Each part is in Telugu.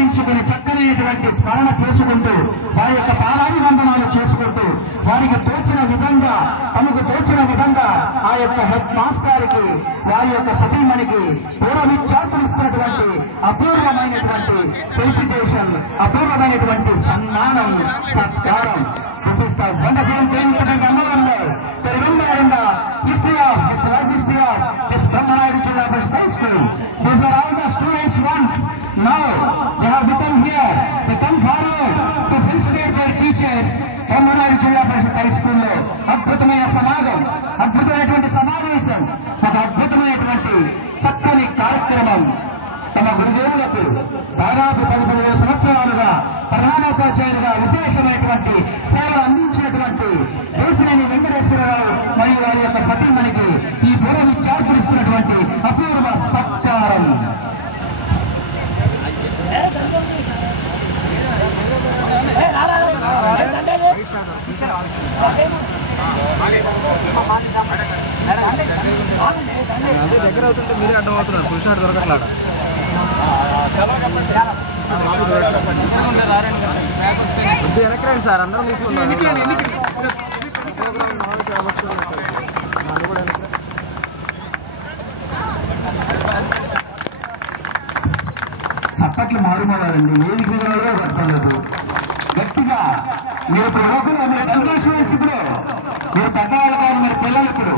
స్మరించుకుని చక్కనైనటువంటి స్మరణ చేసుకుంటూ వారి యొక్క పాదాభివందనాలు చేసుకుంటూ వారికి తోచిన విధంగా తమకు తోచిన విధంగా ఆ యొక్క హెడ్ మాస్టర్కి వారి యొక్క సతీమణికి పూర్వ విద్యార్థులు ఇస్తున్నటువంటి అపూర్వమైనటువంటి ఫెలిసిటేషన్, అపూర్వమైనటువంటి సన్మానం, సత్కారం. This is the wonderful thing to be remembered. To remember in the history of this life history of this Brahmanayana Jilla High School. These are all the students once. Now they have become here. They come forward to felicitate their teachers. Brahmanayana Jilla High School లో అద్భుతమైన సమాగం, అద్భుతమైనటువంటి సమావేశం, ఒక అద్భుతమైనటువంటి చక్కని కార్యక్రమం. తమ గురుదేవులకు దాదాపు 15 సంవత్సరాలుగా ప్రధానోపాధ్యాయులుగా విశేషమైనటువంటి సేవలు అందించినటువంటి దేశినేని వెంకటేశ్వరరావు మరియు వారి యొక్క సతీమణికి ఈ పూర్వ విద్యార్థులు ఇస్తున్నటువంటి అపూర్వ సత్కారం. దగ్గర అవుతుంటే మీరే అడ్డం అవుతున్నారు. పురుషాడు దొరకట్లాడ కొద్ది వెనక్కి సార్, అందరం తీసుకున్నాను. చప్పట్లు మారుమోడాలండి, ఏది కుదరదో చెప్పలేదు. గట్టిగా మీరు ఇప్పుడు లోకలు, మీరు 10 స్టూడెంట్స్, ఇప్పుడు మీరు పెద్దవాళ్ళు కాదు, మీరు పిల్లలు. ఇప్పుడు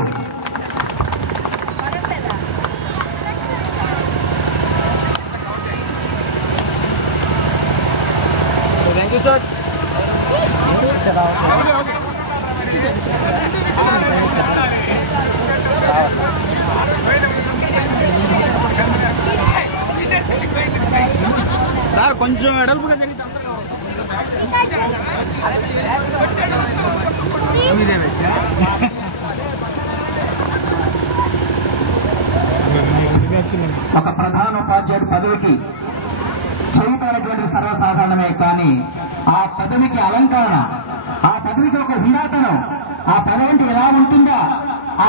థ్యాంక్ యూ సార్. సార్ కొంచెం ఎడల్పుగా జరిగితే ఒక ప్రధానోపాధ్యాయుడి పదవికి చేయుటటువంటి సర్వసాధారణమే, కానీ ఆ పదవికి అలంకరణ, ఆ పదవికి ఒక హుందాతనం, ఆ పదవి ఎలా ఉంటుందో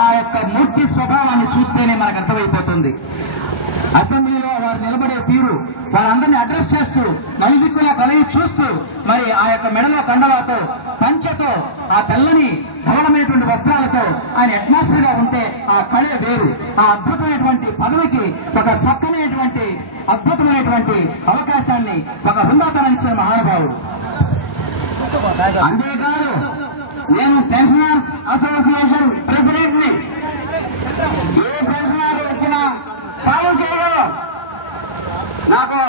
ఆ యొక్క మూర్తి స్వభావాన్ని చూస్తేనే మనకు అర్థమైపోతుంది. అసెంబ్లీలో వారు నిలబడే తీరు, వారందరినీ అడ్రస్ చేస్తూ నలుదిక్కుల కలయి చూస్తూ, మరి ఆ యొక్క మెడలో కండవాతో, పంచెతో, ఆ తెల్లని ధవళమైనటువంటి వస్త్రాలతో ఆయన హెడ్ మాస్టర్ గా ఉంటే ఆ కళే వేరు. ఆ అద్భుతమైనటువంటి పదవికి ఒక చక్కనైనటువంటి అద్భుతమైనటువంటి అవకాశాన్ని, ఒక హుందాతనాన్ని ఇచ్చిన మహానుభావుడు. అంతేకాదు, నేను పెన్షనర్స్ అసోసియేషన్ ప్రెసిడెంట్ ని. ఏ పెన్షనర్ వచ్చినా సాయం చేయడం నాకు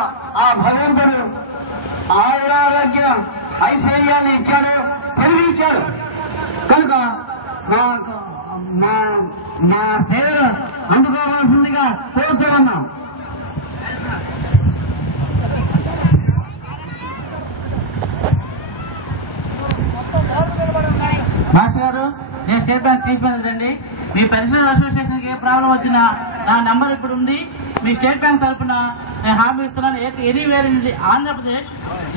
ఆ భగవంతుడు ఆయురారోగ్యం ఐశ్వర్యాన్ని ఇచ్చాడు, తెలివి ఇచ్చాడు. కనుక మా సేవలు అందుకోవాల్సిందిగా కోరుతూ ఉన్నాం. మాస్టర్ గారు, నేను స్టేట్ బ్యాంక్ చీఫ్ మేనేజర్ అండి. మీ పెన్షనర్ అసోసియేషన్కి ఏ ప్రాబ్లం వచ్చినా నా నెంబర్ ఇప్పుడు ఉంది. మీ స్టేట్ బ్యాంక్ తరఫున నేను హామీ ఇస్తున్నాను. ఎనీవేర్ ఇన్ ఆంధ్రప్రదేశ్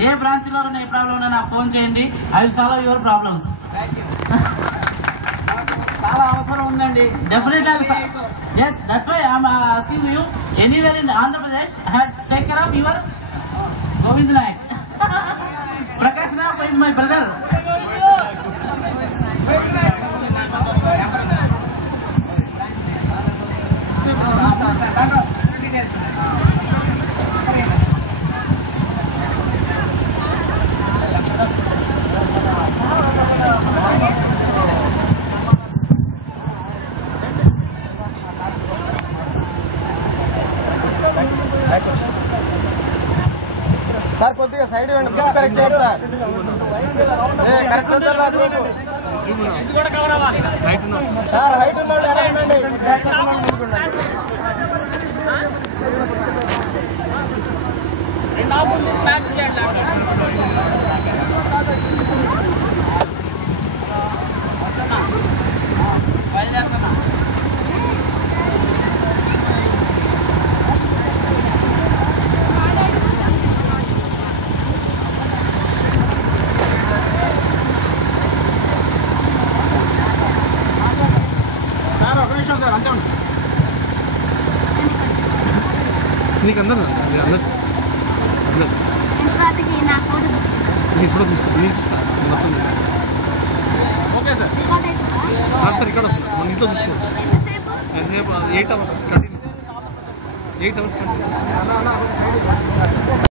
ఏ బ్రాంచ్ లో ఉన్న ఏ ప్రాబ్లం ఉన్నా నాకు ఫోన్ చేయండి. I will solve your problems. చాలా అవసరం ఉందండి. Definitely that's why I'm asking you. Anywhere in Andhra Pradesh take care of your Govind Naik. Prakash Rao is my brother. Sir కొద్దిగా సైడ్ ఇవ్వండి. Correct sir, correct sir. Height ఉన్నాడు ఎలా ఉండండి. నీకు అందరు తర్వాతకి నా ఫోటో ఇప్పుడు చూస్తాను మొత్తం చూస్తాను. ఓకే సార్ సార్ ఇక్కడ వస్తున్నా మన ఇంట్లో చూసుకోవచ్చు. ఎంతసేపు 8 hours కంటిన్యూస్ 8 hours కంటిన్యూస్.